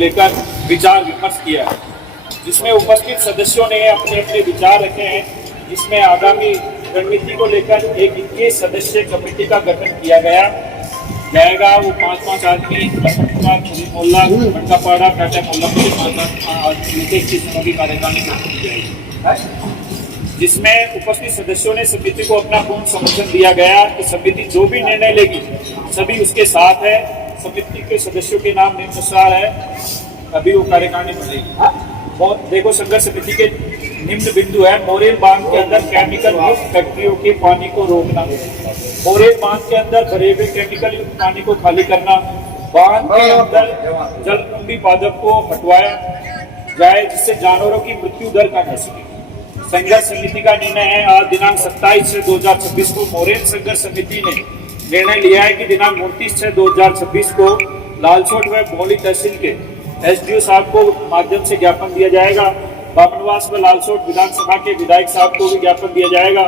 लेकर विचार विमर्श किया है, जिसमें उपस्थित सदस्यों ने अपने अपने विचार रखे हैं। जिसमें आगामी रणनीति को लेकर एक 21 सदस्यीय कमेटी का गठन किया जाएगा। वो 5-5 आदमी मोहल्ला बनकापाड़ा टाटा मोहल्ला की कार्यकारिणी गठन की जाएगी, जिसमें उपस्थित सदस्यों ने समिति को अपना पूर्ण समर्थन दिया गया कि समिति जो भी निर्णय लेगी सभी उसके साथ है। समिति के सदस्यों के नाम निम्नानुसार है, अभी वो कार्यकारिणी बनेगी। और देखो, संघर्ष समिति के निम्न बिंदु है: मोरेल बांध के अंदर केमिकल युक्त फैक्ट्रियों के पानी को रोकना, मोरेल बांध के अंदर भरे हुए केमिकल युक्त पानी को खाली करना, बांध के अंदर जलकुंभी पादप को हटवाया जाए जिससे जानवरों की मृत्यु दर कम हो सके। संघर्ष समिति का निर्णय है, आज दिनांक 27/6/2026 को मोरेल संघर्ष समिति ने निर्णय लिया है कि दिनांक 29/6/2026 को लालसोट व भोली तहसील के SDO साहब को माध्यम से ज्ञापन दिया जाएगा। बामनवास व लालसोट विधानसभा के विधायक साहब को भी ज्ञापन दिया जाएगा।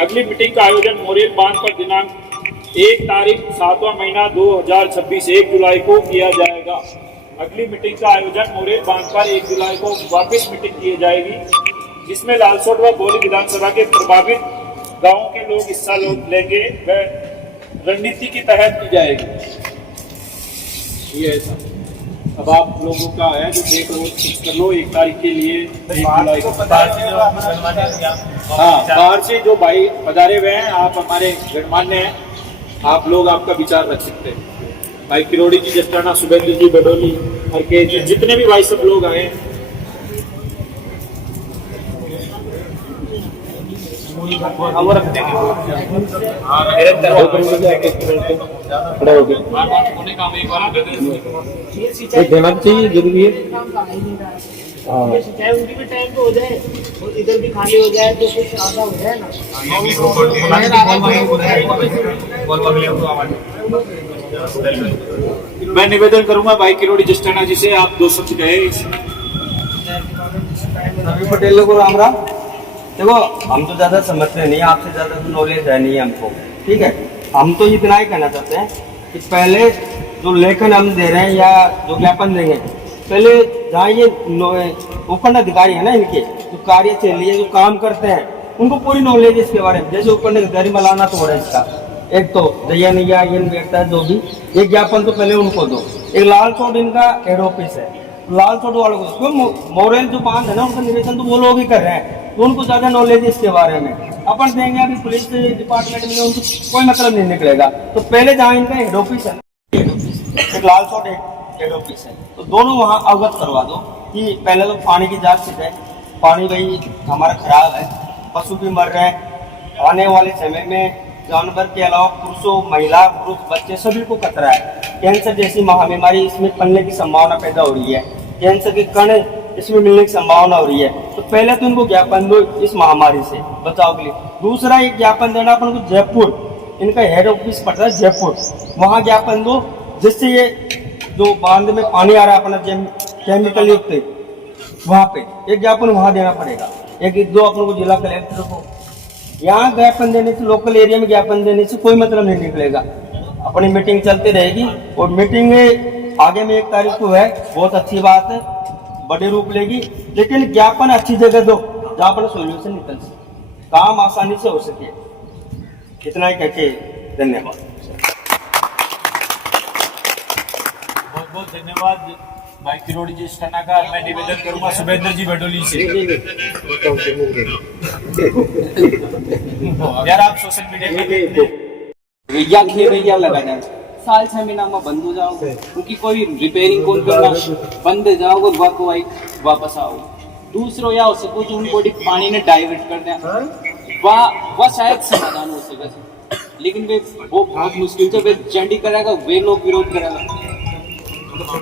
अगली मीटिंग का आयोजन मोरेल बांध पर दिनांक 1 तारीख 7वां महीना 2026 1 जुलाई को किया जाएगा। अगली मीटिंग का आयोजन मोरेल बांध पर 1 जुलाई को वापस मीटिंग की जाएगी, जिसमें लालसोट व भोली विधानसभा के प्रभावित गाँव के लोग हिस्सा लेंगे व रणनीति के तहत की जाएगी। ये ऐसा अब आप लोगों का है जो डेट रोज फिक्स कर लो 1 तारीख के लिए 1 जुलाई को। हाँ, बाहर से जो भाई पधारे हुए हैं आप हमारे गणमान्य हैं, आप लोग आपका विचार रख सकते हैं। भाई किरोड़ी जी, जस्टाना, सुबेंद्र जी, बडोली, हर के जितने भी भाई सब लोग आए हैं। देना चाहिए, जरूरी है। उनकी भी टाइम पे हो जाए और इधर भी खाली हो जाए तो कुछ आधा हो जाए ना। मैं निवेदन करूंगा भाई किरोड़ी जस्टाना जी से, आप 2 शब्द कहे। सभी पटेलों को राम राम। देखो, हम तो ज्यादा समझते नहीं, आपसे ज्यादा तो नॉलेज है नहीं हमको, ठीक है। हम तो इतना ही कहना चाहते हैं कि पहले जो लेखन हम दे रहे हैं या जो ज्ञापन देंगे, पहले जहाँ ये उपखंड अधिकारी है ना, इनके जो कार्य चलिए जो काम करते हैं उनको पूरी नॉलेज है इसके बारे में। जैसे उपखंड अधिकारी मलाना तो हो रहा है इसका, एक तो दैया नैया इन व्यक्ता जो भी एक ज्ञापन तो पहले उनको दो। एक लालसोट इनका हेड ऑफिस है, लालसोट वालों को, क्यों मोरेल जो बांध है ना उनका निरीक्षण तो वो लोग ही कर रहे हैं, तो उनको ज्यादा नॉलेज है इसके बारे में। अपन देंगे अभी पुलिस डिपार्टमेंट में उनको कोई मतलब नहीं निकलेगा। तो पहले जहाँ इनका हेड ऑफिस है, एक लालसोट हेड ऑफिस है, तो दोनों वहाँ अवगत करवा दो कि पहले तो पानी की जांच से है, पानी भाई हमारा खराब है, पशु भी मर रहे हैं। आने वाले समय में जानवर के अलावा पुरुषों, महिला, पुरुष, बच्चे सभी को खतरा है। कैंसर जैसी महाबीमारी इसमें फैलने की संभावना पैदा हो रही है, कैंसर के कण इसमें मिलने की संभावना हो रही है। तो पहले तो इनको ज्ञापन दो इस महामारी से बचाव के लिए। दूसरा एक ज्ञापन देना अपन को जयपुर, इनका हेड ऑफिस पड़ता है जयपुर, वहाँ ज्ञापन दो जिससे ये जो बांध में पानी आ रहा है अपना केमिकल युक्त, वहाँ पे एक ज्ञापन वहाँ देना पड़ेगा। एक दो अपन को जिला कलेक्टर को, यहाँ ज्ञापन देने से, लोकल एरिया में ज्ञापन देने से कोई मतलब नहीं निकलेगा। अपनी मीटिंग चलती रहेगी और मीटिंग में आगे में 1 तारीख को है, बहुत अच्छी बात है, बड़े रूप लेगी, लेकिन ज्ञापन अच्छी जगह दो जहाँ पर सोल्यूशन निकल सके, काम आसानी से हो सके। इतना ही कहके धन्यवाद। बहुत बहुत धन्यवाद भाई किरोड़ी जी जस्टाना का। मैं निवेदन करूंगा सुबेंद्र जी बडोली से। यार आप सोशल मीडिया भैया लगा जाए, साल 6 महीना में बंद हो जाओ, क्योंकि कोई रिपेयरिंग कौन करना, बंद हो जाओगे वापस आओ। दूसरो या हो सको जो उनको पानी ने डाइवर्ट कर दिया, वह शायद समाधान हो सके, लेकिन वो बहुत मुश्किल से वे चंडी करेगा, वे लोग विरोध करेगा।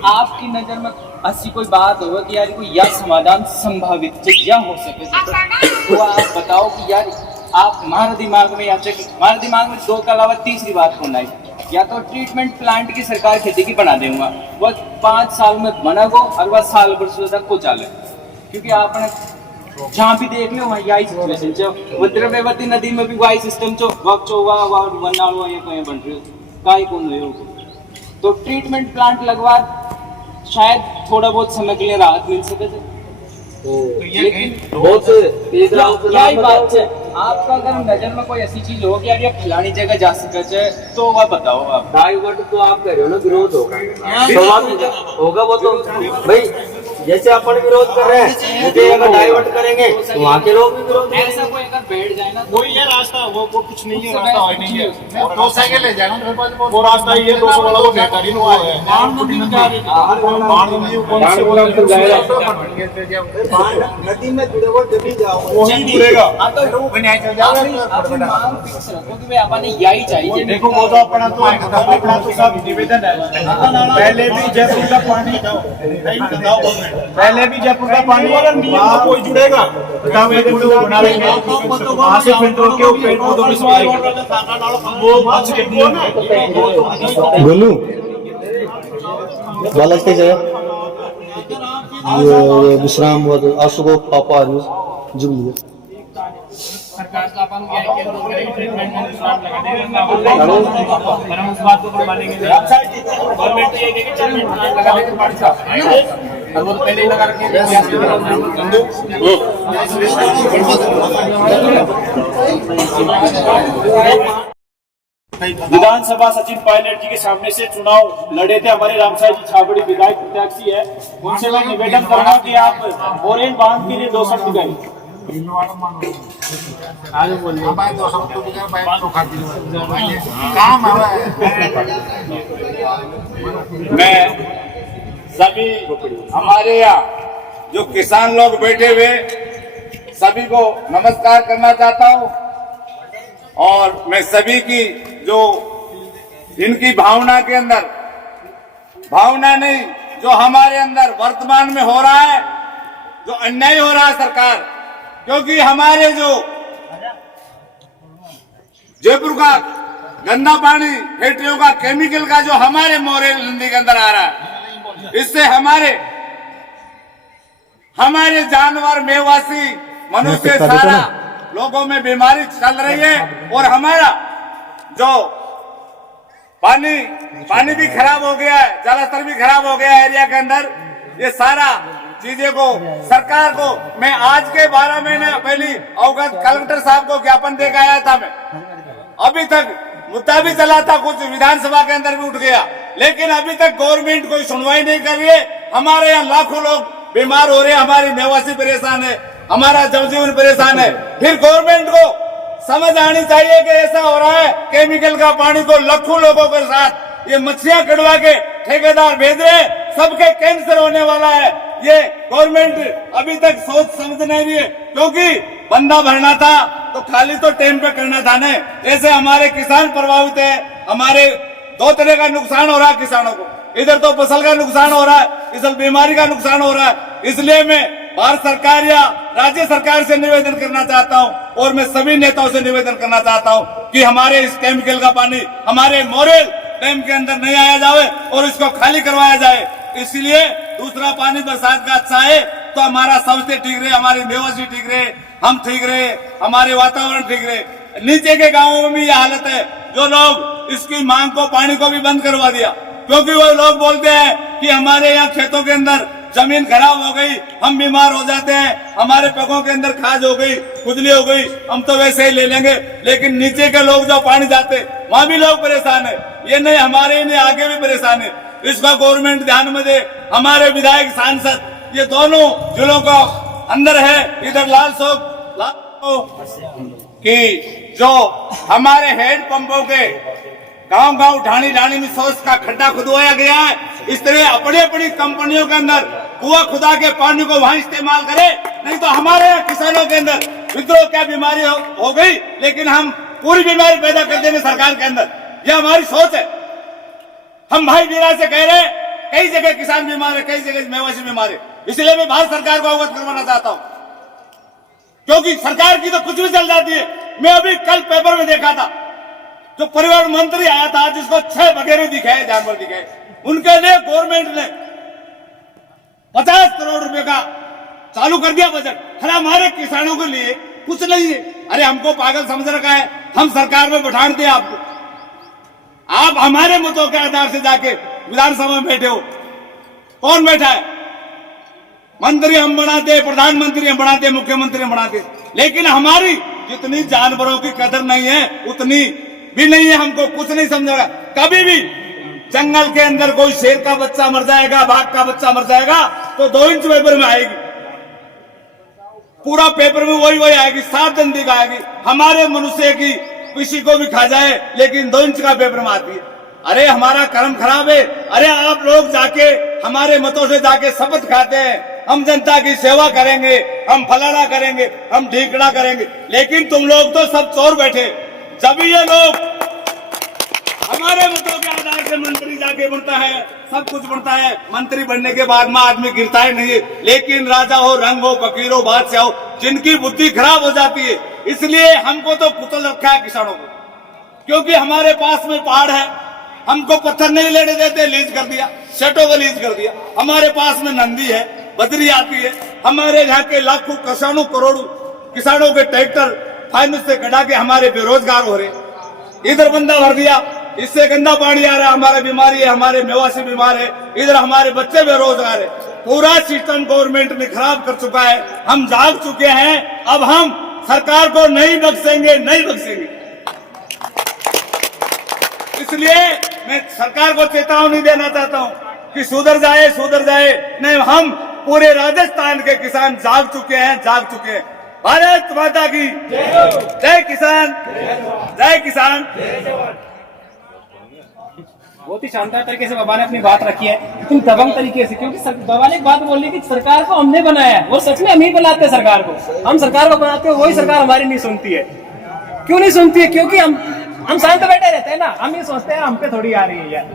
आपकी नजर में ऐसी कोई बात होगा कि यार कोई यह समाधान संभावित या हो सके, तो आप बताओ कि यार आप हमारे दिमाग में हमारे दिमाग में 2 के अलावा तीसरी बात कौन आई, या तो ट्रीटमेंट प्लांट की सरकार खेती की बना देगा, वह 5 साल में बना को और वह साल वर्षों तक को चाले। क्योंकि आपने जहाँ भी देख लो वहाँ यही सिचुएशन चो, द्रव्यवती नदी में भी वही सिस्टम चो, वक्त चो वहाँ बनाओ ये कहीं बन रहे हो, काई कौन हुए हो। तो ट्रीटमेंट प्लांट लगवा शायद थोड़ा बहुत समय के लिए राहत मिल सके थे। लेकिन बहुत तेज राव से क्या ही नाम बात बताओ। है, आपका अगर नजर में कोई ऐसी चीज हो कि यार ये फलानी जगह जा सके तो वह बताओ आप। डाइवर्ट तो आप कह रहे हो ना, विरोध होगा स्वाभाविक होगा वो तो भाई, जैसे अपन विरोध कर रहे हैं मुझे अगर डाइवर्ट करेंगे तो वहाँ के लोग भी विरोध ऐसा कोई अगर बैठ जाए ना वही है रास्ता, वो कुछ नहीं है, रास्ता और नहीं है। मैं 2 साइकिल ले जाएगा मेरे पास वो रास्ता ही है 200 वाला, वो बेहतरीन वो है। बाढ़ नदी कौन से बोला फिर जाएगा, नदी में जुड़े वो जब जाओ वही जुड़ेगा। हाँ तो आप मांग फिक्स रखो कि भाई अपन यही चाहिए। देखो वो तो अपना तो सब निवेदन है। पहले भी जयपुर का पानी पहले भी जयपुर का पानी अगर नियम में कोई जुड़ेगा बना लेंगे, वहाँ से फिल्टर के पेड़ पौधों में वो बच के गोलू बालाज कैसे है ये विश्राम हुआ तो आंसू को पापा आ रही जुग लिया सरकार का अपन क्या है कि लोग ट्रीटमेंट में विश्राम लगा देंगे, हम उस बात को करवाने के लिए गवर्नमेंट ये कि ट्रीटमेंट लगा देंगे पानी का, और वो पहले ही लगा रखे विधानसभा सचिन पायलट जी के सामने से चुनाव लड़े थे हमारे रामसाई जी छाबड़ी विधायक प्रत्याशी है, उनसे मैं निवेदन करूंगा कि आप बोरेन बांध के लिए 2 शब्द कहें। आगे बोलिए हमारे 200 तो बिना बैठ तो खाती काम मैं सभी हमारे यहाँ जो किसान लोग बैठे हुए सभी को नमस्कार करना चाहता हूँ, और मैं सभी की जो इनकी भावना के अंदर, भावना नहीं जो हमारे अंदर वर्तमान में हो रहा है, जो अन्याय हो रहा है सरकार, क्योंकि हमारे जो जयपुर का गंदा पानी फैक्ट्रियों का केमिकल का जो हमारे मोरेल नदी के अंदर आ रहा है, इससे हमारे जानवर मेवासी मनुष्य सारा लोगों में बीमारी चल रही है, और हमारा जो पानी भी खराब हो गया है, जलस्तर भी खराब हो गया है एरिया के अंदर। ये सारा चीजें को सरकार को मैं आज के 12 महीने पहले अवगत कलेक्टर साहब को ज्ञापन दे के आया था। मैं अभी तक मुद्दा भी चला था, कुछ विधानसभा के अंदर भी उठ गया, लेकिन अभी तक गवर्नमेंट कोई सुनवाई नहीं कर रही है। हमारे यहाँ लाखों लोग बीमार हो रहे हैं, हमारी मेवासी परेशान है, हमारा जनजीवन परेशान है। फिर गवर्नमेंट को समझ आनी चाहिए कि ऐसा हो रहा है, केमिकल का पानी को लाखों लोगों के साथ ये मच्छियां कटवा के ठेकेदार भेज रहे हैं, सबके कैंसर होने वाला है। ये गवर्नमेंट अभी तक सोच समझ नहीं रही है, क्योंकि बंदा भरना था तो खाली तो टाइम पे करना था न। ऐसे हमारे किसान प्रभावित है, हमारे 2 तरह का नुकसान हो रहा है किसानों को, इधर तो फसल का नुकसान हो रहा है, इधर बीमारी का नुकसान हो रहा है। इसलिए मैं भारत सरकार या राज्य सरकार से निवेदन करना चाहता हूं, और मैं सभी नेताओं से निवेदन करना चाहता हूं कि हमारे इस केमिकल का पानी हमारे मोरेल डैम के अंदर नहीं आया जाए और इसको खाली करवाया जाए। इसलिए दूसरा पानी बरसात का अच्छा है तो हमारा सबसे ठीक रहे, हमारी मेवासी ठीक रहे, हम ठीक रहे, हमारे वातावरण ठीक रहे। नीचे के गांवों में भी यह हालत है, जो लोग इसकी मांग को पानी को भी बंद करवा दिया, क्योंकि वो लोग बोलते हैं कि हमारे यहाँ खेतों के अंदर जमीन खराब हो गई, हम बीमार हो जाते हैं, हमारे पगों के अंदर खाज हो गई, खुजली हो गई, हम तो वैसे ही ले लेंगे। लेकिन नीचे के लोग जो पानी जाते वहां भी लोग परेशान है, ये नहीं हमारे नहीं आगे भी परेशान है। इसका गवर्नमेंट ध्यान में दे। हमारे विधायक सांसद ये दोनों जिलों का अंदर है, इधर लाल चौक कि जो हमारे हेड पंपों के गांव ढाणी में सोच का खड्डा खुदवाया गया है, इस तरह अपनी अपनी कंपनियों के अंदर कुआं खुदा के पानी को वहां इस्तेमाल करे, नहीं तो हमारे किसानों के अंदर विद्रोह क्या बीमारी हो गई, लेकिन हम पूरी बीमारी पैदा कर देंगे सरकार के अंदर। यह हमारी सोच है। हम भाई वीरा से कह रहे हैं, कई जगह किसान बीमार है, कई जगह मेवासी बीमार है, इसलिए मैं भारत सरकार को अवगत करवाना चाहता हूं, क्योंकि सरकार की तो कुछ भी चल जाती है। मैं अभी कल पेपर में देखा था, जो परिवहन मंत्री आया था जिसको 6 बघेरे दिखाए, जानवर दिखाए, उनके लिए गवर्नमेंट ने 50 करोड़ रुपए का चालू कर दिया बजट। अरे हमारे किसानों के लिए कुछ नहीं है। अरे हमको पागल समझ रखा है, हम सरकार में बैठान दिया आपको, आप हमारे मतों के आधार से जाके विधानसभा में बैठे हो। कौन बैठा है? मंत्री हम बनाते, प्रधानमंत्री हम बनाते, मुख्यमंत्री हम बनाते, लेकिन हमारी जितनी जानवरों की कदर नहीं है उतनी भी नहीं है। हमको कुछ नहीं समझेगा। कभी भी जंगल के अंदर कोई शेर का बच्चा मर जाएगा, बाघ का बच्चा मर जाएगा तो 2 इंच पेपर में आएगी, पूरा पेपर में वही आएगी, 7 दिन तक आएगी। हमारे मनुष्य की किसी को भी खा जाए लेकिन 2 इंच का पेपर में आती है। अरे हमारा कर्म खराब है। अरे आप लोग जाके हमारे मतों से जाके शपथ खाते हैं, हम जनता की सेवा करेंगे, हम फलाना करेंगे, हम ढीकड़ा करेंगे, लेकिन तुम लोग तो सब चोर बैठे। जब ये लोग हमारे मतों के आधार से मंत्री जाके बनता है, सब कुछ बनता है, मंत्री बनने के बाद में आदमी गिरता ही नहीं है। लेकिन राजा हो, रंग हो, फकीर हो, बादशाह हो, जिनकी बुद्धि खराब हो जाती है, इसलिए हमको तो कुचल रखा है किसानों को, क्योंकि हमारे पास में पहाड़ है, हमको पत्थर नहीं लेने देते, लीज कर दिया, सेटों को लीज कर दिया। हमारे पास में नंदी है, बदरी आती है, हमारे यहाँ के लाखों किसानों, करोड़ों किसानों के ट्रैक्टर फाइनेंस से कटा के हमारे बेरोजगार हो रहे। इधर बंदा भर दिया, इससे गंदा पानी आ रहा है, हमारे बीमारी है, हमारे मेवासी बीमार है, इधर हमारे बच्चे बेरोजगार है। पूरा सिस्टम गवर्नमेंट ने खराब कर चुका है। हम जाग चुके हैं, अब हम सरकार को नहीं बख्शेंगे, नहीं बख्शेंगे। इसलिए मैं सरकार को चेतावनी देना चाहता हूं कि सुधर जाए, सुधर जाए। नहीं, हम पूरे राजस्थान के किसान जाग चुके हैं, जाग चुके हैं। भारत माता की जय किसान, जय किसान। बहुत ही शानदार तरीके से बाबा ने अपनी बात रखी है, लेकिन दबंग तरीके से, क्योंकि बाबा ने एक बात बोली कि सरकार को हमने बनाया है, और सच में हम ही बनाते हैं सरकार को। हम सरकार को बनाते हैं, वही सरकार हमारी नहीं सुनती है। क्यों नहीं सुनती है? क्योंकि हम शांत बैठे रहते हैं ना, हम ये सोचते हैं हम पे थोड़ी आ रही है यार।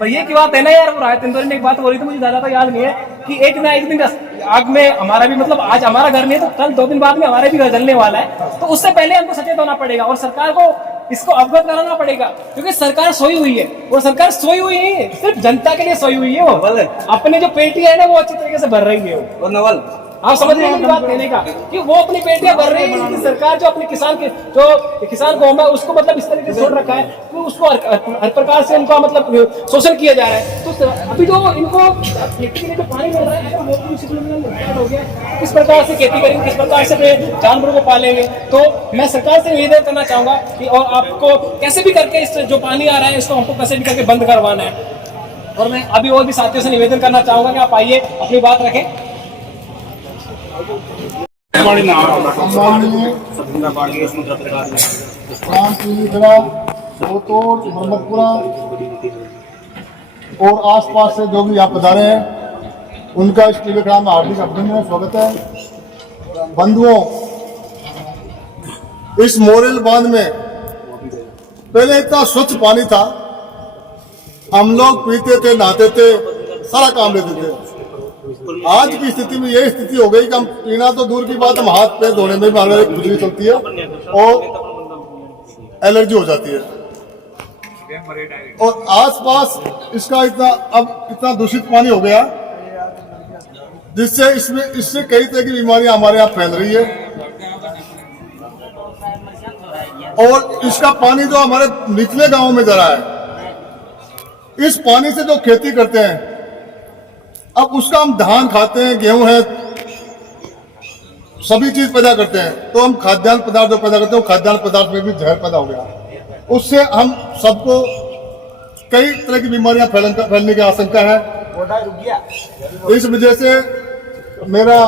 पर ये की बात है ना यार, वो राय इंदौर ने एक बात बोली थी, मुझे ज्यादा तो याद नहीं है, कि एक ना एक दिन आग में हमारा भी, मतलब आज हमारा घर नहीं है तो कल 2 दिन बाद में हमारा भी घर जलने वाला है। तो उससे पहले हमको सचेत होना पड़ेगा और सरकार को इसको अवगत कराना पड़ेगा, क्योंकि सरकार सोई हुई है। और सरकार सोई हुई नहीं है, सिर्फ जनता के लिए सोई हुई है। वो अपने जो पेटी है ना, वो अच्छी तरीके से भर रही है। वो नवल, आप समझ रहे हैं मेरी बात कहने का, कि वो अपनी पेटियां भर रही है, सरकार जो अपने किसान के जो किसान कौम है उसको मतलब इस तरीके से छोड़ रखा है कि उसको हर प्रकार से उनका मतलब शोषण किया जा रहा है। तो अभी जो इनको खेती के लिए जो पानी मिल रहा है वो भी हो गया, किस प्रकार से खेती करेंगे, किस प्रकार से जानवरों को पालेंगे। तो मैं सरकार से निवेदन करना चाहूंगा कि और आपको कैसे भी करके इस जो पानी आ रहा है इसको हमको कैसे भी करके बंद करवाना है। और मैं अभी और भी साथियों से निवेदन करना चाहूंगा कि आप आइए, अपनी बात रखें। मोहम्मदपुरा और आसपास से जो भी यहाँ पधारे हैं उनका इस टीवी ग्राम में हार्दिक अभिनंदन, स्वागत है। बंधुओं, इस मोरेल बांध में पहले इतना स्वच्छ पानी था, हम लोग पीते थे, नहाते थे, सारा काम लेते थे। आज की स्थिति में यही स्थिति हो गई कि हम पीना तो दूर की बात, हम हाथ पैर धोने में भी हमारे खुजली चलती है और एलर्जी हो जाती है। और आसपास इसका इतना दूषित पानी हो गया जिससे इससे कई तरह की बीमारियां हमारे यहाँ फैल रही है। और इसका पानी जो हमारे निचले गांवों में जा रहा है, इस पानी से जो खेती करते हैं, अब उसका हम धान खाते हैं, गेहूं है, सभी चीज पैदा करते हैं, तो हम खाद्यान्न पदार्थ जो पैदा करते हैं, खाद्यान्न पदार्थ में भी जहर पैदा हो गया। उससे हम सबको कई तरह की बीमारियां फैलने की आशंका है। इस वजह से मेरा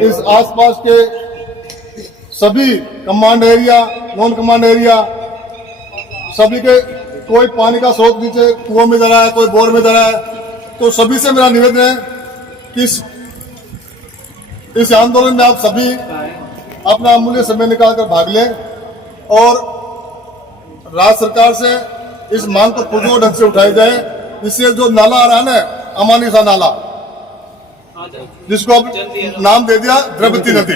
इस आसपास के सभी command area, non command area, सभी के कोई पानी का स्रोत नीचे कुओं में जा रहा है, कोई बोर में जा रहा है, तो सभी से मेरा निवेदन है कि इस आंदोलन में आप सभी अपना अमूल्य समय निकालकर भाग लें और राज्य सरकार से इस मांग को पुरजोर ढंग से उठाई जाए। इससे जो नाला आ रहा है ना, अमानी सा नाला, जिसको अब नाम दे दिया द्रवती नदी,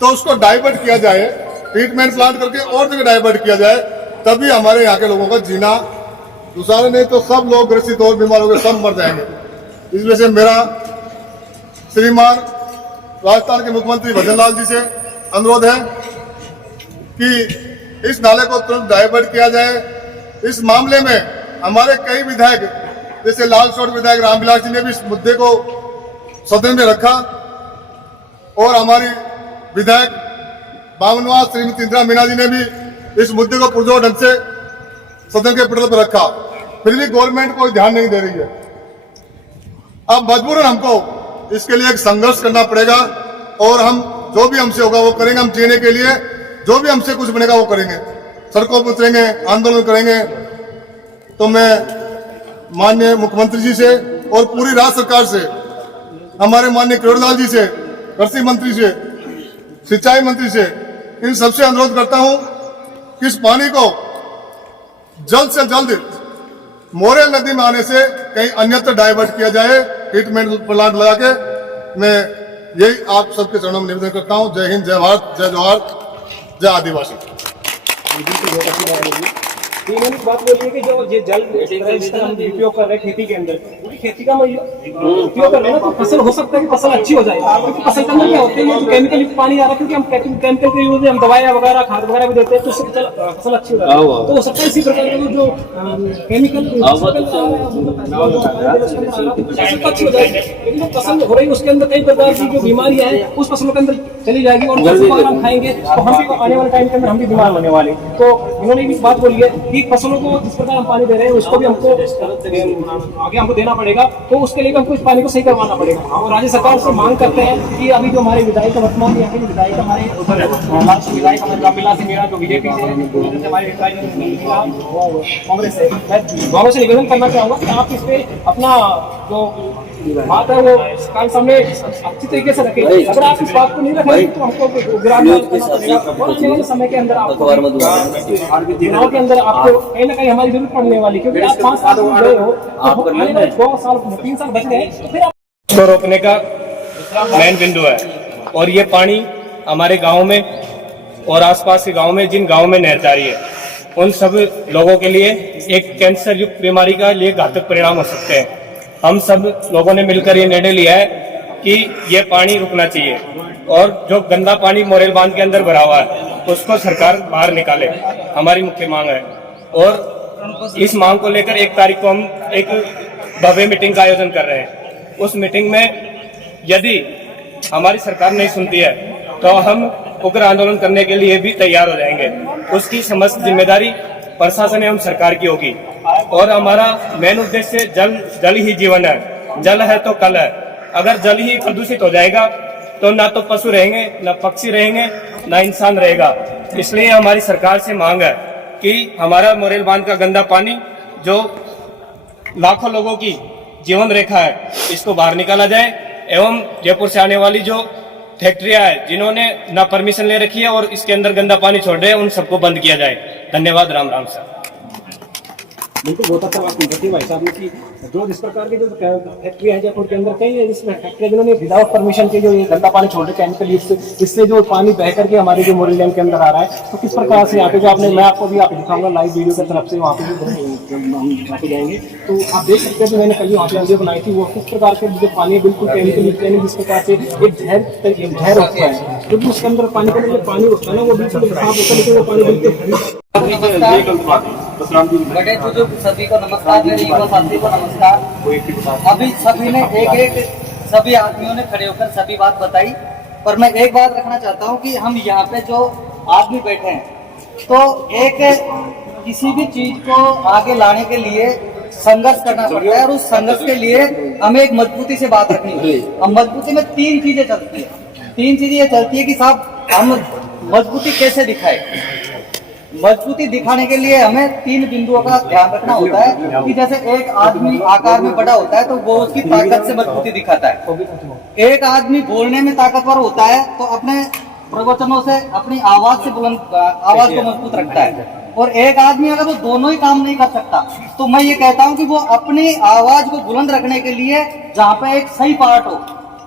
तो उसको डाइवर्ट किया जाए, ट्रीटमेंट प्लांट करके और जगह डाइवर्ट किया जाए, तभी हमारे यहाँ के लोगों का जीना, दूसरा नहीं तो सब लोग ग्रसित और बीमार हो गए, सब मर जाएंगे। इस वजह से मेरा श्रीमान राजस्थान के मुख्यमंत्री भजनलाल जी से अनुरोध है कि इस नाले को तुरंत डाइवर्ट किया जाए। इस मामले में हमारे कई विधायक जैसे लालसोट विधायक रामविलास जी ने भी इस मुद्दे को सदन में रखा और हमारी विधायक बामनवास श्रीमती इंदिरा मीना जी ने भी इस मुद्दे को पुरजोर ढंग से सदन के पटल पर रखा, फिर भी गवर्नमेंट कोई ध्यान नहीं दे रही है। अब मजबूरन हमको इसके लिए एक संघर्ष करना पड़ेगा और हम जो भी हमसे होगा वो करेंगे। हम जीने के लिए जो भी हमसे कुछ बनेगा वो करेंगे, सड़कों पर उतरेंगे, आंदोलन करेंगे। तो मैं माननीय मुख्यमंत्री जी से और पूरी राज्य सरकार से, हमारे माननीय किरोड़लाल जी से, कृषि मंत्री से, सिंचाई मंत्री से, इन सबसे अनुरोध करता हूं कि इस पानी को जल्द से जल्द मोरेल नदी में आने से कहीं अन्यत्र डाइवर्ट किया जाए, ट्रीटमेंट प्लांट लगा के। मैं यही आप सबके चरणों में निवेदन करता हूं। जय हिंद, जय भारत, जय जवाहर, जय आदिवासी। इन्होंने बात बोली है कि जो ये जल हम उपयोग कर रहे हैं खेती के अंदर, पूरी खेती का उपयोग कर रहे हैं ना, तो फसल हो सकता है कि फसल अच्छी हो जाए। क्योंकि फसल के अंदर क्या होते हैं, जो केमिकल युक्त पानी आ रहा है, क्योंकि हम केमिकल के यूज हम दवाइयाँ वगैरह, खाद वगैरह भी देते हैं, तो उससे फसल अच्छी हो जाती है। तो हो सकता है इसी प्रकार के जो केमिकल अच्छी हो जाएगी, लेकिन जो फसल हो रही है उसके अंदर कई प्रकार की जो बीमारियां हैं उस फसलों के अंदर चली जाएगी और अगर हम खाएंगे तो हम भी आने वाले टाइम के अंदर हम भी बीमार होने वाले। तो इन्होंने भी बात बोली है कि फसलों को जिस प्रकार हम पानी दे रहे हैं उसको भी हमको आगे हमको देना पड़ेगा, तो उसके लिए हमको इस पानी को सही करवाना पड़ेगा। और राज्य सरकार से मांग करते हैं कि अभी जो हमारे विधायक वर्तमान यहाँ के विधायक हमारे विधायक हमारे रामविलास मीणा जो बीजेपी से, हमारे कांग्रेस से, मैं दोनों से निवेदन करना चाहूंगा कि आप इस पे अपना जो बात है वो काल सामने अच्छी तरीके से रखें। अगर आप इस बात को नहीं रखेंगे तो हमको गिरावट करना पड़ेगा और आने वाले समय के अंदर आपको चुनाव के अंदर आपको कहीं ना कहीं हमारी जरूरत पड़ने वाली, क्योंकि आप 5 साल गए हो, तो आने वाले 2 साल 3 साल बच गए तो फिर को रोकने का मेन बिंदु है। और ये पानी हमारे गांव में और आसपास के गांव में, जिन गांव में नहर जा रही है, उन सब लोगों के लिए एक कैंसर युक्त बीमारी का लिए घातक परिणाम हो सकते हैं। हम सब लोगों ने मिलकर ये निर्णय लिया है कि ये पानी रुकना चाहिए और जो गंदा पानी मोरेल बांध के अंदर भरा हुआ है उसको सरकार बाहर निकाले, हमारी मुख्य मांग है। और इस मांग को लेकर 1 तारीख को हम एक भव्य मीटिंग का आयोजन कर रहे हैं। उस मीटिंग में यदि हमारी सरकार नहीं सुनती है तो हम उग्र आंदोलन करने के लिए भी तैयार हो जाएंगे। उसकी समस्त जिम्मेदारी प्रशासन एवं सरकार की होगी। और हमारा मेन उद्देश्य जल ही जीवन है, जल है तो कल है। अगर जल ही प्रदूषित हो जाएगा तो ना तो पशु रहेंगे, ना पक्षी रहेंगे, ना इंसान रहेगा। इसलिए हमारी सरकार से मांग है कि हमारा मोरेल बांध का गंदा पानी जो लाखों लोगों की जीवन रेखा है इसको बाहर निकाला जाए एवं जयपुर से आने वाली जो फैक्ट्रियां है जिन्होंने ना परमिशन ले रखी है और इसके अंदर गंदा पानी छोड़ रहे हैं उन सबको बंद किया जाए। धन्यवाद। राम राम सर। बिल्कुल बहुत अच्छा बात की भाई साहब ने कि जो जिस प्रकार की जो फैक्ट्री है जयपुर के अंदर कई है जिसमें फैक्ट्री जिन्होंने विदाउट परमिशन के जो ये गंदा पानी छोड़ रहे केमिकल युक्त, इससे जो पानी बह करके हमारे जो मोरेल डैम के अंदर आ रहा है, तो किस प्रकार से यहाँ पे जो आपने, मैं आपको भी आप दिखाऊंगा लाइव वीडियो की तरफ से, वहाँ पे हम वहाँ पे जाएंगे तो आप देख सकते हैं। मैंने कल वहाँ पे वीडियो बनाई थी, वो किस प्रकार के जो पानी बिल्कुल केमिकल युक्त यानी जिस प्रकार से एक जहर होता है, क्योंकि उसके अंदर पानी के अंदर पानी होता है ना वो बिल्कुल साफ होता है, लेकिन वो पानी बिल्कुल बड़े बुजुर्ग सभी को नमस्कार, मेरे युवा साथी को नमस्कार। अभी सभी ने सभी आदमियों ने खड़े होकर सभी बात बताई, पर मैं एक बात रखना चाहता हूँ कि हम यहाँ पे जो आदमी बैठे हैं तो एक किसी भी चीज को आगे लाने के लिए संघर्ष करना पड़ता है और उस संघर्ष के लिए हमें एक मजबूती से बात रखनी होती है। अब मजबूती में 3 चीजें चलती है। 3 चीजें ये चलती है कि साहब हम मजबूती कैसे दिखाए। मजबूती दिखाने के लिए हमें 3 बिंदुओं का ध्यान रखना होता है कि जैसे एक आदमी आकार में बड़ा होता है तो वो उसकी ताकत से मजबूती दिखाता है। एक आदमी बोलने में ताकतवर होता है तो अपने प्रवचनों से, अपनी आवाज से बुलंद आवाज को मजबूत रखता है। और एक आदमी अगर वो दोनों ही काम नहीं कर सकता तो मैं ये कहता हूँ कि वो अपनी आवाज को बुलंद रखने के लिए जहाँ पे एक सही पार्ट हो,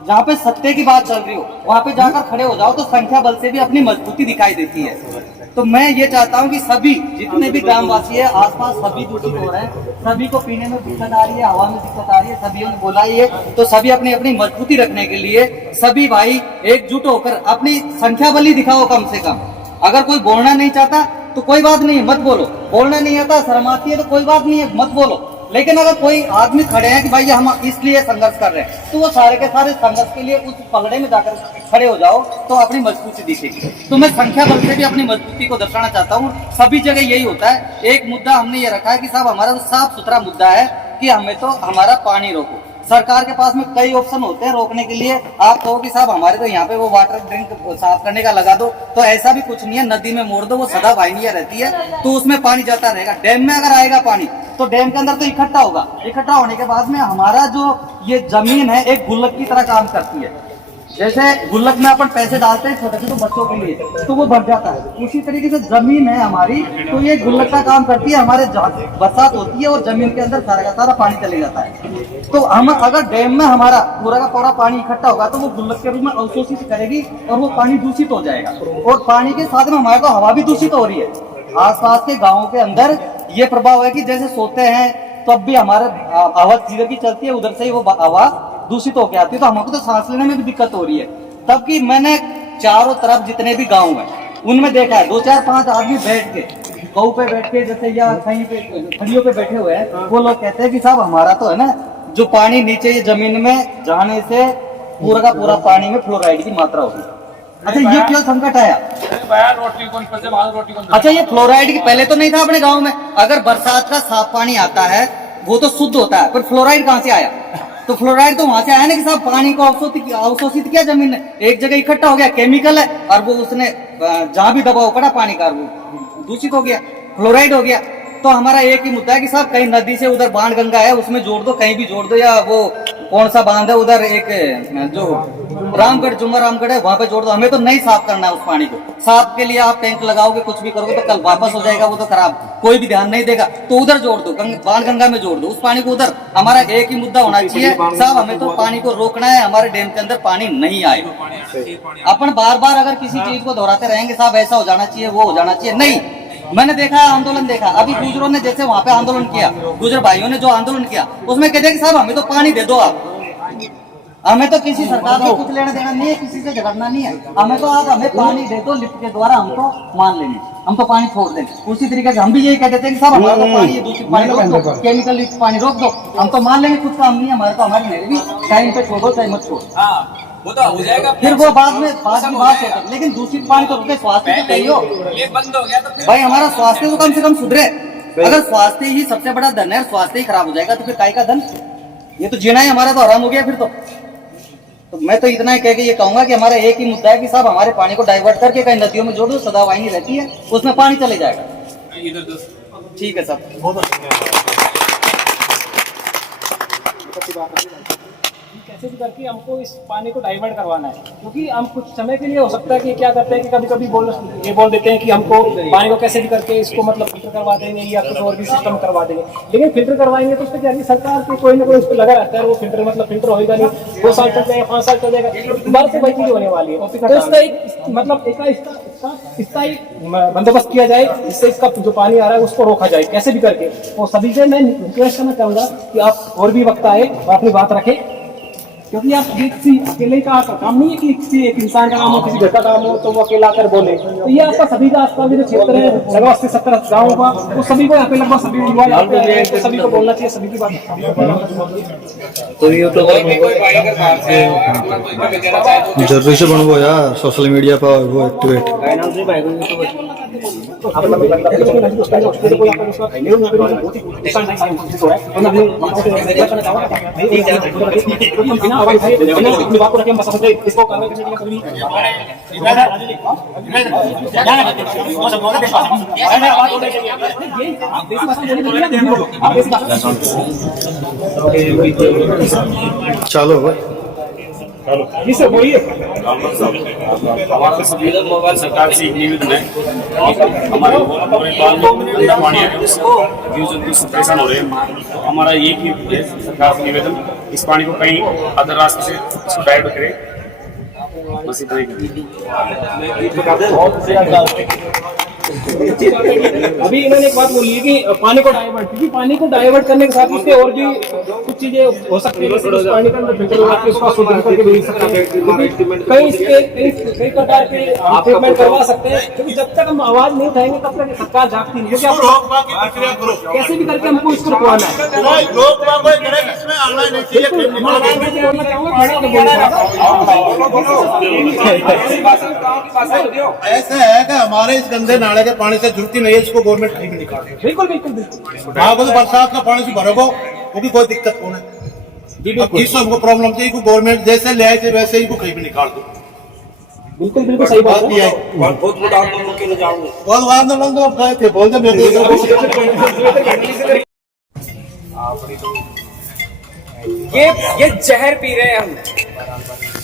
जहाँ पे सत्य की बात चल रही हो, वहाँ पे जाकर खड़े हो जाओ तो संख्या बल से भी अपनी मजबूती दिखाई देती है। तो मैं ये चाहता हूँ कि सभी जितने भी ग्रामवासी है आसपास सभी दूषित हो रहे हैं, सभी को पीने में दिक्कत आ रही है, हवा में दिक्कत आ रही है, सभी ने बोला ही है, तो सभी अपनी अपनी मजबूती रखने के लिए सभी भाई एकजुट होकर अपनी संख्या बल ही दिखाओ कम से कम। अगर कोई बोलना नहीं चाहता तो कोई बात नहीं है, मत बोलो। बोलना नहीं आता, शर्म आती है तो कोई बात नहीं है, मत बोलो। लेकिन अगर कोई आदमी खड़े हैं कि भाई ये हम इसलिए संघर्ष कर रहे हैं, तो वो सारे के सारे संघर्ष के लिए उस पलड़े में जाकर खड़े हो जाओ तो अपनी मजबूती दिखेगी। तो मैं संख्या बल से भी अपनी मजबूती को दर्शाना चाहता हूँ। सभी जगह यही होता है। एक मुद्दा हमने ये रखा है कि साहब हमारा साफ सुथरा मुद्दा है कि हमें तो हमारा पानी रोको। सरकार के पास में कई ऑप्शन होते हैं रोकने के लिए। आप कहो कि साहब हमारे तो यहाँ पे वो वाटर ड्रिंक साफ करने का लगा दो, तो ऐसा भी कुछ नहीं है। नदी में मोड़ दो, वो सदा वाहिनियां रहती है, तो उसमें पानी जाता रहेगा। डैम में अगर आएगा पानी तो डैम के अंदर तो इकट्ठा होगा। इकट्ठा होने के बाद में हमारा जो ये जमीन है एक गुल्लक की तरह काम करती है। जैसे गुल्लक में अपन पैसे डालते हैं छोटे छोटे बच्चों के लिए, तो वो बढ़ जाता है। उसी तरीके से जमीन है हमारी, तो ये गुल्लक का काम करती है। हमारे बरसात होती है और जमीन के अंदर सारा का सारा पानी चले जाता है। तो हम अगर डैम में हमारा पूरा का पूरा पानी इकट्ठा होगा तो वो गुल्लक के रूप में अवशोषित करेगी और वो पानी दूषित हो जाएगा। और पानी के साथ में हमारे को हवा भी दूषित हो रही है। आसपास के गाँवों के अंदर ये प्रभाव है कि जैसे सोते हैं तब भी हमारे आवाज जिधर की चलती है उधर से ही वो आवाज दूषित होकर आती है, तो हमको तो सांस लेने में भी दिक्कत हो रही है। तब कि मैंने चारों तरफ जितने भी गांव हैं उनमें देखा है 2 4 5 आदमी बैठ के गऊ पे बैठ के जैसे या कहीं पे खड़ियों पे बैठे हुए हैं, वो लोग कहते हैं कि साहब हमारा तो है ना जो पानी नीचे ये जमीन में जाने से पूरा का पूरा पानी में फ्लोराइड की मात्रा होगी। अच्छा ये क्यों संकट आया? अच्छा ये फ्लोराइड की पहले तो नहीं था अपने गाँव में। अगर बरसात का साफ पानी आता है वो तो शुद्ध होता है, पर फ्लोराइड कहाँ से आया? तो फ्लोराइड तो वहां से आया ना कि साहब पानी को अवशोषित किया जमीन ने, एक जगह इकट्ठा हो गया, केमिकल है, और वो उसने जहां भी दबाव पड़ा पानी का वो दूषित हो गया, फ्लोराइड हो गया। तो हमारा एक ही मुद्दा है कि साहब कहीं नदी से उधर बाण गंगा है उसमें जोड़ दो, कहीं भी जोड़ दो, या वो कौन सा बांध है उधर एक जो रामगढ़ जुम्मा रामगढ़ है वहां पे जोड़ दो। हमें तो नहीं साफ करना है उस पानी को। साफ के लिए आप टैंक लगाओगे कुछ भी करोगे तो कल वापस हो जाएगा वो तो खराब, कोई भी ध्यान नहीं देगा। तो उधर जोड़ दो, बाण गंगा में जोड़ दो उस पानी को उधर। हमारा एक ही मुद्दा होना चाहिए साहब, हमें तो पानी को रोकना है, हमारे डैम के अंदर पानी नहीं आए। अपन बार बार अगर किसी चीज को दोहराते रहेंगे साहब ऐसा हो जाना चाहिए वो हो जाना चाहिए, नहीं। मैंने देखा आंदोलन देखा, अभी गुजरों ने जैसे वहां पे आंदोलन किया, गुजर भाइयों ने जो आंदोलन किया उसमें कहते हैं कि साहब हमें तो पानी दे दो आप, हमें तो किसी सरकार से कुछ लेना देना नहीं है, किसी से झगड़ना नहीं है, हमें तो आप हमें पानी दे दो, लिफ्ट के द्वारा हमको मान लेंगे, हम तो पानी छोड़ देंगे। उसी तरीके से हम भी यही कहते थे कि साहब हमारा तो पानी दूषित पानी रोक दो, केमिकल युक्त पानी रोक दो, हम तो मान लेंगे, कुछ काम नहीं है हमारे, तो हमारी नहीं टाइम पे छोड़ो चाहे मत छोड़ो, वो तो हो जाएगा। फिर वो बाद में बात होती है। लेकिन दूषित पानी तो रुके, स्वास्थ्य तो चाहिए हो, ये बंद हो गया तो फिर भाई हमारा स्वास्थ्य तो कम से कम सुधरे। अगर स्वास्थ्य ही सबसे बड़ा धन है, स्वास्थ्य ही खराब हो जाएगा तो फिर काय का धन? ये तो जीना ही हमारा तो हराम हो गया फिर तो मैं तो इतना ही कह के ये कहूंगा कि हमारा एक ही मुद्दा है कि साहब हमारे पानी को डाइवर्ट करके कहीं नदियों में जोड़ दो, सदा वाहिनी रहती है उसमें पानी चले जाएगा। ठीक है साहब, कैसे भी करके हमको इस पानी को डाइवर्ट करवाना है, क्योंकि हम कुछ समय के लिए हो सकता है कि क्या करते हैं कि कभी कभी बोल देते हैं कि हमको पानी को कैसे भी करके इसको मतलब फिल्टर करवा देंगे या कुछ और भी सिस्टम करवा देंगे। लेकिन फिल्टर करवाएंगे तो उसमें क्या है, सरकार के कोई ना कोई उस पर लगा रहता है, वो फिल्टर मतलब फिल्टर होगा नहीं, 2 साल चल जाएगा, 5 साल चल जाएगा, दोबारा से वही चीज होने वाली है। तो इसका एक मतलब स्थायी बंदोबस्त किया जाए जिससे इसका जो पानी आ रहा है उसको रोका जाए कैसे भी करके। और सभी से मैं रिक्वेस्ट करना चाहूंगा कि आप और भी वक्त आए और अपनी बात रखें, क्योंकि आप किसी अकेले का काम नहीं है कि किसी एक इंसान का काम हो, किसी घर का काम हो तो वो अकेला आकर बोले। तो ये आपका सभी का आसपास जो क्षेत्र है लगभग 80-70 गाँव का, तो सभी को यहाँ पे लगभग सभी युवा यहाँ पे हैं, तो सभी को बोलना चाहिए, सभी की बात। तो ये तो जरूरी से बनवो यार, सोशल मीडिया पर वो एक्टिवेट इसको कार्रवाई करने के लिए चलो भाई जी सर बोलिए। हमारा संविधान मोबाइल सरकार से एक निवेदन है, हमारे गंदा पानी है जीव जंतु से परेशान हो रहे हैं, तो हमारा एक ही है सरकार से निवेदन, इस पानी को कहीं अदर रास्ते से इसको डाइवर्ट करे, बस इतना ही। अभी इन्होंने एक बात बोली है कि पानी को डाइवर्ट, क्योंकि पानी को डाइवर्ट करने के साथ उसके और भी कुछ चीजें हो सकती है, जैसे उस पानी के अंदर फिल्टर लगा के उसको शुद्ध करके भेज सकते हैं, कई प्रकार के ट्रीटमेंट करवा सकते हैं, क्योंकि जब तक हम आवाज नहीं उठाएंगे तब तक सरकार जागती नहीं, क्योंकि कैसे भी करके हमको इसको रुकवाना है। ऐसा है कि हमारे इस गंदे नाले के पानी से जरूरत ही नहीं है, इसको गवर्नमेंट ठीक निकाल दे। बिल्कुल बिल्कुल बिल्कुल। हाँ, तो बरसात का पानी से भरोगो, क्योंकि कोई दिक्कत कौन है, जिसको हमको प्रॉब्लम चाहिए गवर्नमेंट जैसे ले आए वैसे ही को कहीं भी निकाल दो। बिल्कुल बिल्कुल सही बात है। बहुत बड़ा आंदोलन के लिए जाओगे, बहुत बड़ा आंदोलन तो आप गए थे, बोल दे ये जहर पी रहे हैं हम,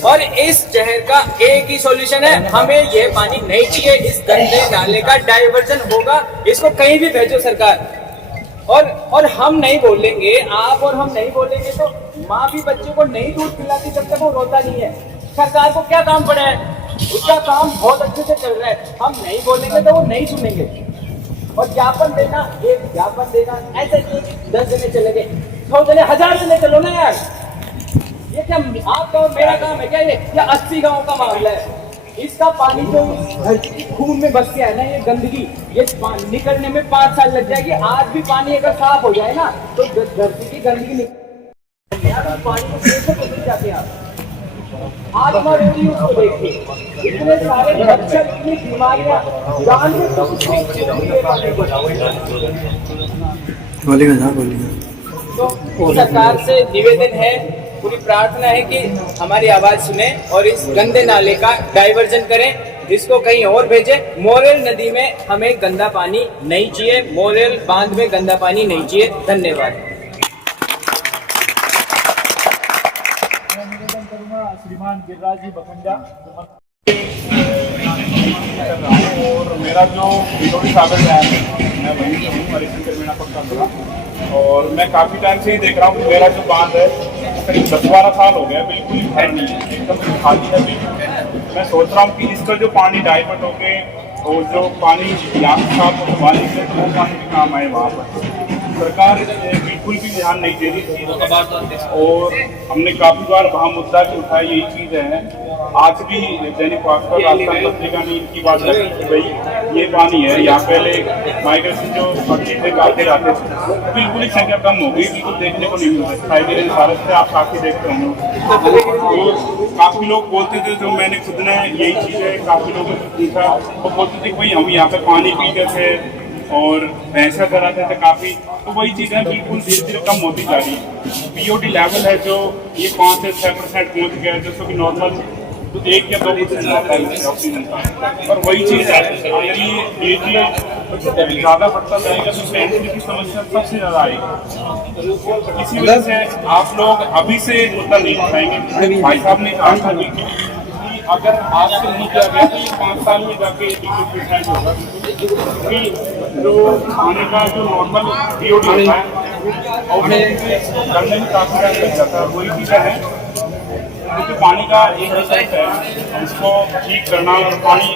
और इस जहर का एक ही सॉल्यूशन है, हमें ये पानी नहीं चाहिए, इस गंदे नाले का डाइवर्जन होगा, इसको कहीं भी भेजो सरकार। और हम नहीं बोलेंगे, आप और हम नहीं बोलेंगे तो माँ भी बच्चों को नहीं दूध पिलाती जब तक वो रोता नहीं है। सरकार को क्या काम पड़ा है, उसका काम बहुत अच्छे से चल रहा है, हम नहीं बोलेंगे तो वो नहीं सुनेंगे। और ज्ञापन देना, एक ज्ञापन देना, ऐसे नहीं 10 जने चले गए, 100 जने, 1000 जने चलो ना यार, ये क्या आपका और मेरा काम है क्या ये 80 गांव का मामला है। इसका पानी जो धरती के खून में बस गया है ना, ये गंदगी, ये निकलने में 5 साल लग जाएगी। आज भी पानी अगर साफ हो जाए ना तो धरती की गंदगी निकल पानी को कैसे बदल जाते हैं आप। आज हमारे उसको देखिए, इतने सारे मच्छर, इतनी बीमारियां, जानवर तो सरकार से निवेदन है, पूरी प्रार्थना है कि हमारी आवाज सुने और इस गंदे नाले का डाइवर्जन करें, इसको कहीं और भेजें। मोरेल नदी में हमें गंदा पानी नहीं चाहिए, मोरेल बांध में गंदा पानी नहीं चाहिए। धन्यवाद। श्रीमान गिरिराज जी बखंडा, और मेरा जो बिलोड़ी सागर है मैं वहीं से हूँ, हरिशंकर मीणा पक्का थोड़ा, और मैं काफ़ी टाइम से ही देख रहा हूँ कि मेरा जो बांध है करीब 10-12 साल हो गया, बिल्कुल ही है नहीं, एकदम खाली है बिल्कुल। मैं सोच रहा हूँ कि इसका जो पानी डाइवर्ट हो के और जो पानी यहाँ के साथ पानी से तो वो पानी भी काम आए वहाँ पर। सरकार बिल्कुल भी ध्यान नहीं दे रही थी, और हमने काफ़ी बार वहाँ मुद्दा भी उठाया, यही चीज़ है। आज भी दैनिक भास्कर, राजस्थान पत्रिका ने इनकी बात रखी कि भाई ये पानी है, यहाँ पहले माइग्रेशन जो पक्षी थे काफी आते थे, बिल्कुल ही संख्या कम हो गई, बिल्कुल देखने को नहीं मिलता। साइबेरियन फॉरेस्ट से आप काफी देखते होंगे, तो काफी लोग बोलते थे, जो मैंने खुद ने यही चीज़ है काफी लोगों से पूछा, वो बोलते थे भाई हम यहाँ पे पानी पीते थे और भैंसा कराते थे काफी, तो वही चीजें बिल्कुल धीरे धीरे कम होती जा रही है। पीओडी लेवल है जो ये 5 से 6% पहुँच गया है, जो कि नॉर्मल तो 1 या 2% होता है ऑक्सीजन का, और वही चीज़ है ये ज़्यादा बढ़ता जाएगा तो कैंसर की समस्या सबसे ज़्यादा आएगी। इसी वजह से आप लोग अभी से मुद्दा नहीं उठाएंगे। भाई साहब ने कहा था कि अगर आज से नहीं किया गया तो 5 साल में जाके 1% होगा, क्योंकि जो खाने का जो नॉर्मल पीओडी होता है और करने में काफ़ी टाइम लग जाता है, वही चीज़ें हैं। क्योंकि पानी का एक रिसर्च है, इसको ठीक करना और पानी